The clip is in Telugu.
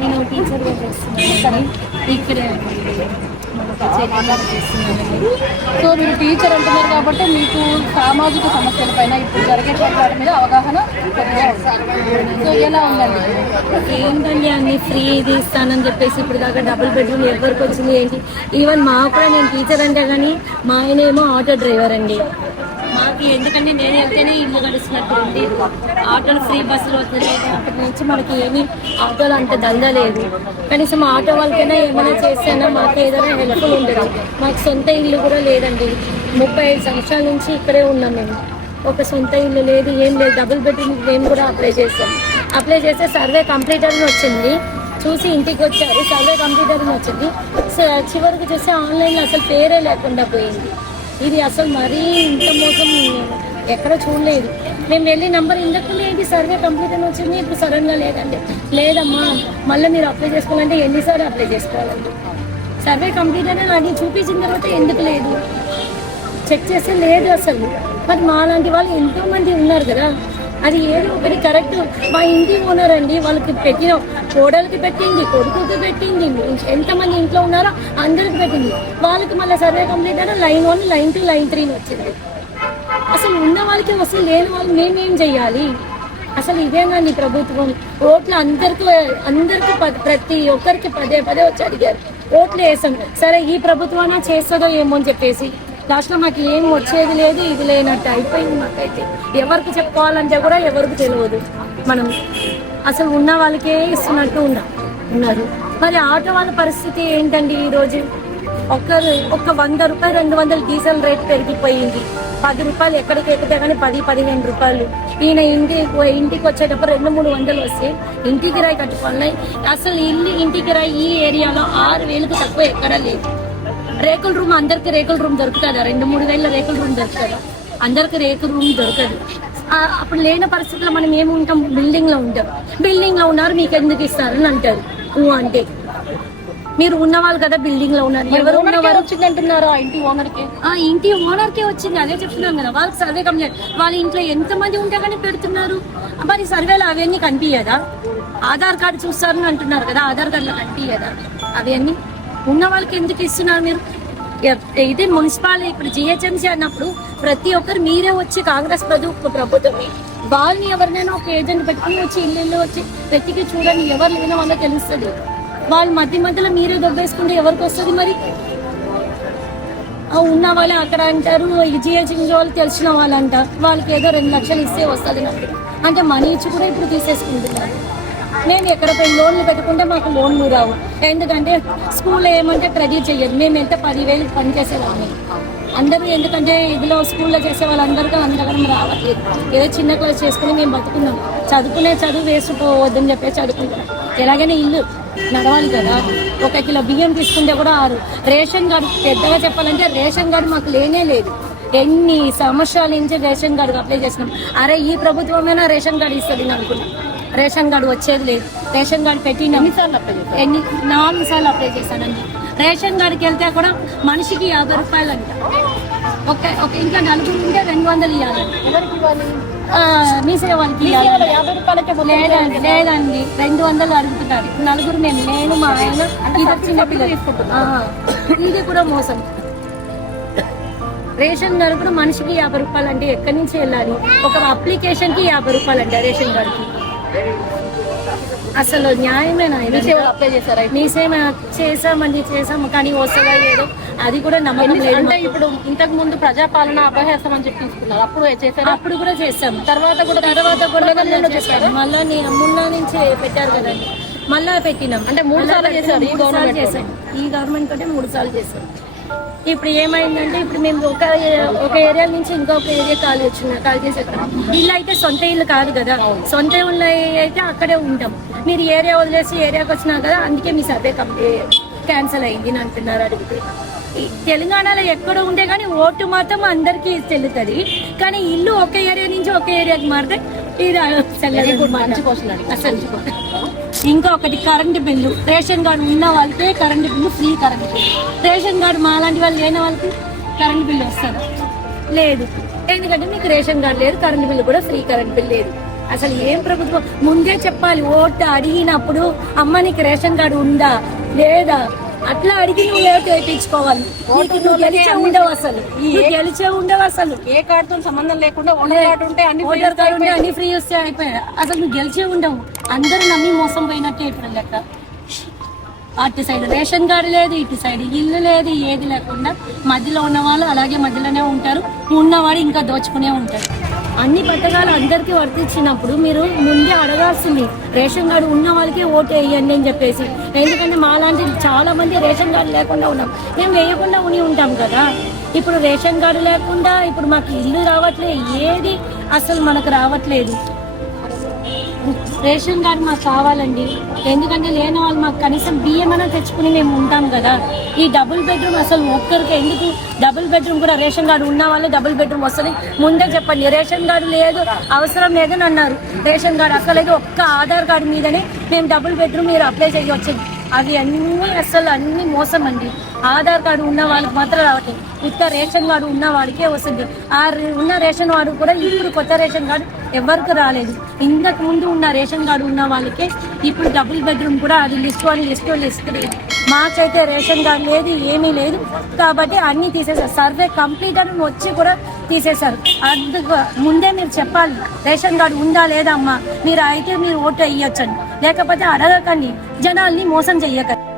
నేను టీచర్గా చేస్తున్నాను ఇక్కడ చేస్తున్నానండి. సో మీరు టీచర్ అంటున్నారు కాబట్టి మీకు సామాజిక సమస్యలపైన ఇప్పుడు జరిగే వాటి మీద అవగాహన కొద్దిగా సో ఎలా ఉందండి? ఏంటండి అన్ని ఫ్రీ ఇది ఇస్తానని చెప్పేసి ఇప్పుడు దాకా డబుల్ బెడ్రూమ్ ఎవరికి వచ్చింది ఏంటి? ఈవెన్ మా కూడా నేను టీచర్ అంటే కానీ మా ఆయన ఏమో ఆటో డ్రైవర్ అండి. మాకు ఎందుకంటే నేను వెళ్తేనే ఇల్లు గడుస్తున్నట్టు ఉంది. ఆటోలు ఫ్రీ బస్సులు వస్తున్నాయి. అప్పటి నుంచి మనకి ఏమీ ఆటోలు అంత దందా లేదు. కనీసం ఆటో వాళ్ళకైనా ఏమైనా చేస్తేనా మాకు ఏదైనా హెల్ప్ఫుల్ ఉండదు. మాకు సొంత ఇల్లు కూడా లేదండి. 35 సంవత్సరాల నుంచి ఇక్కడే ఉన్నాం మేము. ఒక సొంత ఇల్లు లేదు, ఏం లేదు. డబుల్ బెడ్రూమ్ మేము కూడా అప్లై చేస్తే సర్వే కంప్లీటర్ అని వచ్చింది. చూసి ఇంటికి వచ్చారు, సర్వే కంప్లీటర్ అని వచ్చింది. చివరికి చూస్తే ఆన్లైన్లో అసలు పేరే లేకుండా పోయింది. ఇది అసలు మరీ ఇంత మోసం ఎక్కడ చూడలేదు. మేము వెళ్ళి నంబర్ ఇంతకుముందు ఏంటి సర్వే కంప్లీట్ అని వచ్చింది, ఇప్పుడు సడన్గా లేదండి. లేదమ్మా మళ్ళీ మీరు అప్లై చేసుకోవాలంటే ఎన్నిసార్లు అప్లై చేసుకోవాలండి? సర్వే కంప్లీట్ అని అది చూపించిన తర్వాత ఎందుకు లేదు? చెక్ చేస్తే లేదు అసలు. మరి మాలాంటి వాళ్ళు ఎంతోమంది ఉన్నారు కదా, అది ఏదో ఒకటి కరెక్ట్. మా ఇంటి ఓనర్ అండి, వాళ్ళకి పెట్టిన కోడలికి పెట్టింది, కొడుకుకి పెట్టింది, ఎంతమంది ఇంట్లో ఉన్నారో అందరికి పెట్టింది. వాళ్ళకి మళ్ళీ సర్వే కంప్లీట్ అయినా లైన్ 1, లైన్ 2, లైన్ 3 వచ్చింది. అసలు ఉన్న వాళ్ళకి వస్తుంది, లేని వాళ్ళు మేమేం చెయ్యాలి? అసలు ఇదేనండి ప్రభుత్వం. ఓట్లు అందరికి ప్రతి ఒక్కరికి పదే వచ్చి అడిగారు, ఓట్లు వేసాం. సరే ఈ ప్రభుత్వాన్ని చేస్తుందో ఏమో అని చెప్పేసి లాస్ట్లో మాకు ఏం వచ్చేది లేదు, ఇది లేనట్టు అయిపోయింది. మాకైతే ఎవరికి చెప్పుకోవాలంటే కూడా ఎవరికి తెలియదు. మనం అసలు ఉన్న వాళ్ళకే ఇస్తున్నట్టు ఉన్నారు. మరి ఆటో వాళ్ళ పరిస్థితి ఏంటండి? ఈరోజు ఒక 100 రూపాయలు 200 డీజిల్ రేట్ పెరిగిపోయింది. 10 రూపాయలు ఎక్కడికి ఎక్కితే కానీ 10-15 రూపాయలు. ఈయన ఇంటికి వచ్చేటప్పుడు 200-300 వస్తే ఇంటికి రాయి కట్టుకోవాలి. అసలు ఇంటికి రాయి ఈ ఏరియాలో 6,000కు తక్కువ ఎక్కడా లేదు. రేకుల రూమ్ అందరికి రేకుల రూమ్ దొరుకుతుందా? 2-3 వేల రేకుల రూమ్ దొరుకుతుందా? అందరికి రేకుల రూమ్ దొరకదు. అప్పుడు లేని పరిస్థితుల్లో మనం ఏముంటాం? బిల్డింగ్ లో ఉన్నారు, మీకు ఎందుకు ఇస్తారని అంటారు. అంటే మీరు ఉన్నవాళ్ళు కదా, బిల్డింగ్ లో ఉన్నారు. ఎవరు వచ్చింది అంటున్నారు? ఇంటి ఓనర్కే వచ్చింది. అదే చెప్తున్నాం కదా, వాళ్ళకి సర్వే కంప్లీట్. వాళ్ళ ఇంట్లో ఎంతమంది ఉంటే కానీ పెడుతున్నారు. మరి సర్వేలో అవన్నీ కనిపించదా? ఆధార్ కార్డు చూస్తారని అంటున్నారు కదా, ఆధార్ కార్డులో కనిపించదా అవన్నీ? ఉన్న వాళ్ళకి ఎందుకు ఇస్తున్నారు మీరు? ఇది మున్సిపాలిటీ ఇప్పుడు జిహెచ్ఎంసీ అన్నప్పుడు ప్రతి ఒక్కరు మీరే వచ్చి కాంగ్రెస్ ప్రభుత్వం వాళ్ళని ఎవరినైనా ఒక ఏజెంట్ పెట్టుకుని వచ్చి ఇల్లు వచ్చి వెతికి చూడండి, ఎవరు లేనో వాళ్ళకి తెలుస్తుంది. వాళ్ళు మధ్యలో మీరే దొబ్బేసుకుంటే ఎవరికి వస్తుంది? మరి ఉన్న వాళ్ళే అక్కడ అంటారు, జిహెచ్ఎంసీ వాళ్ళు తెలిసిన వాళ్ళంట, వాళ్ళకి ఏదో 2 లక్షలు ఇస్తే వస్తుంది నాకు అంటే మనీ ఇచ్చి కూడా ఇప్పుడు తీసేసుకుంటున్నారు. మేము ఎక్కడ పోయి లోన్లు పెట్టుకుంటే మాకు లోన్లు రావు. ఎందుకంటే స్కూల్లో ఏమంటే క్రెడిట్ చెయ్యదు. మేము ఎంత 10,000 పనిచేసేవాళ్ళం అందరూ. ఎందుకంటే ఇదిలో స్కూల్లో చేసే వాళ్ళందరికీ అందరం రావట్లేదు. ఏదో చిన్న క్లాస్ చేసుకుని మేము బతుకున్నాం. చదువు వేసుకోవద్దని చెప్పేసి చదువుకుంటున్నాం. ఎలాగైనా ఇల్లు నడవాలి కదా. 1 కిలో బియ్యం తీసుకుంటే కూడా 6. రేషన్ కార్డు పెద్దగా చెప్పాలంటే రేషన్ కార్డు మాకు లేనే లేదు. ఎన్ని సంవత్సరాల నుంచి రేషన్ కార్డు అప్లై చేసినాం. అరే ఈ ప్రభుత్వమైనా రేషన్ కార్డు ఇస్తుంది అనుకున్నాం. రేషన్ కార్డు వచ్చేది లేదు. రేషన్ కార్డు పెట్టిన 4 సార్లు అప్లై చేశానండి. రేషన్ కార్డుకి వెళ్తే కూడా మనిషికి 50 రూపాయలు అంట. ఒక ఇంట్లో 4 ఉంటే 200 ఇవ్వాలండి. ఎవరికి ఇవ్వాలి? మీసే వాళ్ళకి 50 రూపాయలకే లేదండి 200 అడుగుతున్నారు. 4 నేను మా ఆయన చిన్న పిల్లలు తీసుకుంటున్నాం. ఇది కూడా మోసం. రేషన్ కార్డు కూడా మనిషికి 50 రూపాయలు అంటే ఎక్కడి నుంచి వెళ్ళాలి? ఒక అప్లికేషన్ కి 50 రూపాయలు అంట రేషన్ కార్డుకి. అసలు న్యాయమేనా? అప్లై చేశారా? మీసేమ చేసాము కానీ వస్తుందా ఏదో అది కూడా నమ్మకం లేదు. అంటే ఇప్పుడు ఇంతకు ముందు ప్రజాపాలన అపహాసం అని చెప్పి తీసుకున్నారు, అప్పుడు చేశారు. అప్పుడు కూడా చేస్తాం. తర్వాత కూడా చేశారు. మళ్ళీ అమ్ముల్లా నుంచి పెట్టారు కదండి, మళ్ళా పెట్టినాం. అంటే 3 సార్లు చేశారు. ఈ గవర్నమెంట్ తోటే 3 సార్లు చేశాం. ఇప్పుడు ఏమైందంటే ఇప్పుడు మేము ఒక ఏరియా నుంచి ఇంకొక ఏరియా ఖాళీ చేసేస్తాం. ఇల్లు అయితే సొంత ఇల్లు కాదు కదా, సొంత ఇల్లు అయితే అక్కడే ఉంటాం. మీరు ఏరియా వదిలేసి ఏరియాకి వచ్చినారు కదా, అందుకే మీ సర్వే క్యాన్సిల్ అయింది అని అంటున్నారు. అడిగితే తెలంగాణలో ఎక్కడ ఉంటే కానీ ఓటు మాత్రం అందరికీ చెల్లుతుంది. కానీ ఇల్లు ఒక ఏరియా నుంచి ఒక ఏరియాకి మారితే ఇది అసలు. ఇంకా ఒకటి కరెంటు బిల్లు. రేషన్ కార్డు ఉన్న వాళ్ళకి current bill free. Current bill ration card మాలాంటి వాళ్ళు లేని వాళ్ళకి కరెంటు బిల్లు వస్తుందా? లేదు. ఎందుకంటే మీకు రేషన్ కార్డు లేదు, కరెంటు బిల్లు కూడా ఫ్రీ. కరెంటు బిల్లు లేదు. అసలు ఏం ప్రభుత్వం ముందే చెప్పాలి. ఓటు అడిగినప్పుడు అమ్మ నీకు రేషన్ కార్డు ఉందా లేదా అట్లా అడిగి నువ్వు ఓటు వేయించుకోవాలి. నువ్వు గెలిచే ఉండవు అసలు, గెలిచే ఉండవు అసలు. ఏ కార్డుతో సంబంధం లేకుండా ఓటర్ కార్డు ఉంటే ఓటర్ కార్డు ఉంటే అన్ని ఫ్రీ వస్తే అయిపోయాయి. అసలు నువ్వు గెలిచే ఉండవు. అందరూ నమ్మి మోసం పోయినట్టే ఇప్పుడు లెక్క. అటు సైడ్ రేషన్ కార్డు లేదు, ఇటు సైడ్ ఇల్లు లేదు, ఏది లేకుండా మధ్యలో ఉన్న వాళ్ళు అలాగే మధ్యలోనే ఉంటారు. ఉన్నవాడు ఇంకా దోచుకునే ఉంటారు. అన్ని పథకాలు అందరికీ వర్తించినప్పుడు మీరు ముందే అడగాల్సింది రేషన్ కార్డు ఉన్న వాళ్ళకి ఓటు వేయండి అని చెప్పేసి. ఎందుకంటే మాలాంటి చాలా మంది రేషన్ కార్డు లేకుండా ఉన్నాం. మేము వేయకుండా ఉంటాం కదా. ఇప్పుడు రేషన్ కార్డు లేకుండా ఇప్పుడు మాకు ఇల్లు రావట్లేదు, ఏది అసలు మనకు రావట్లేదు. రేషన్ కార్డు మాకు కావాలండి. ఎందుకంటే లేని వాళ్ళు మాకు కనీసం బియ్యమైనా తెచ్చుకుని మేము ఉంటాం కదా. ఈ డబుల్ బెడ్రూమ్ అసలు ఒక్కరికి ఎందుకు? డబుల్ బెడ్రూమ్ కూడా రేషన్ కార్డు ఉన్న వాళ్ళు డబుల్ బెడ్రూమ్ వస్తుంది ముందే చెప్పండి. రేషన్ కార్డు లేదు, అవసరం లేదని అన్నారు. రేషన్ కార్డు అక్కలేదు, ఒక్క ఆధార్ కార్డు మీదనే మేము డబుల్ బెడ్రూమ్ మీరు అప్లై చేయవచ్చు. అవి అన్నీ అసలు అన్ని మోసం అండి. ఆధార్ కార్డు ఉన్న వాళ్ళకి మాత్రం రావట్లేదు, ఉత్త రేషన్ కార్డు ఉన్న వాడికే వస్తుంది. ఉన్న రేషన్ కార్డు కూడా ఇప్పుడు కొత్త రేషన్ కార్డు ఎవరికి రాలేదు. ఇంతకు ముందు ఉన్న రేషన్ కార్డు ఉన్న వాళ్ళకే ఇప్పుడు డబుల్ బెడ్రూమ్ కూడా అది లిస్ట్ లేదు. మాకైతే రేషన్ కార్డు లేదు, ఏమీ లేదు. కాబట్టి అన్ని తీసేసారు. సర్వే కంప్లీట్ అని వచ్చి కూడా తీసేశారు. అందుకు ముందే మీరు చెప్పాలి రేషన్ కార్డు ఉందా లేదా అమ్మా, మీరు అయితే మీరు ఓటు వేయొచ్చండి. లేకపోతే అడగకండి, జనాల్ని మోసం చెయ్యకండి.